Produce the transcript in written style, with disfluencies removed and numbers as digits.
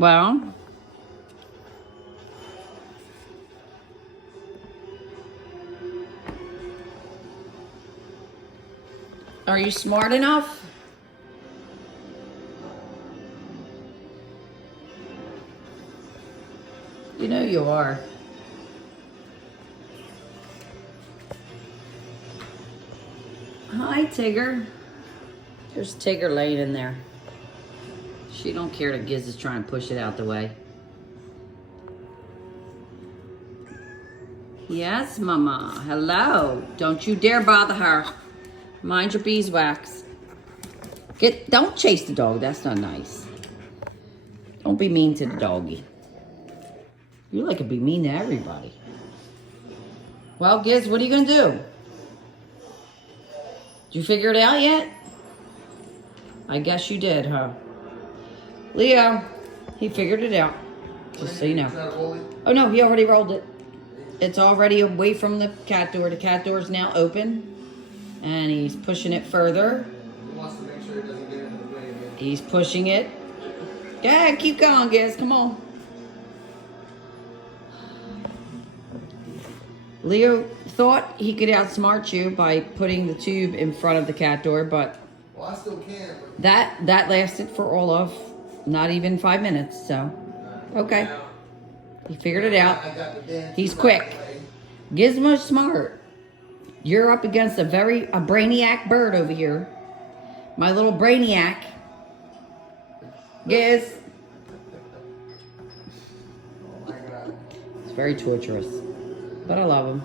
Well, are you smart enough? You know you are. Hi, Tigger. There's Tigger laying in there. She don't care that Giz is trying to push it out the way. Yes, Mama. Hello. Don't you dare bother her. Mind your beeswax. Don't chase the dog. That's not nice. Don't be mean to the doggy. You like to be mean to everybody. Well, Giz, what are you going to do? Did you figure it out yet? I guess you did, huh? Leo, he figured it out. Just so you know. Oh, no, he already rolled it. It's already away from the cat door. The cat door is now open. And he's pushing it further. He wants to make sure it doesn't get into the way again. He's pushing it. Yeah, keep going, Giz. Come on. Leo thought he could outsmart you by putting the tube in front of the cat door, but well, I still can. But that lasted for all of not even 5 minutes. So, okay. He figured it out. He's quick. Gizmo's smart. You're up against a brainiac bird over here. My little brainiac. Giz. Oh my God. It's very torturous. But I love him.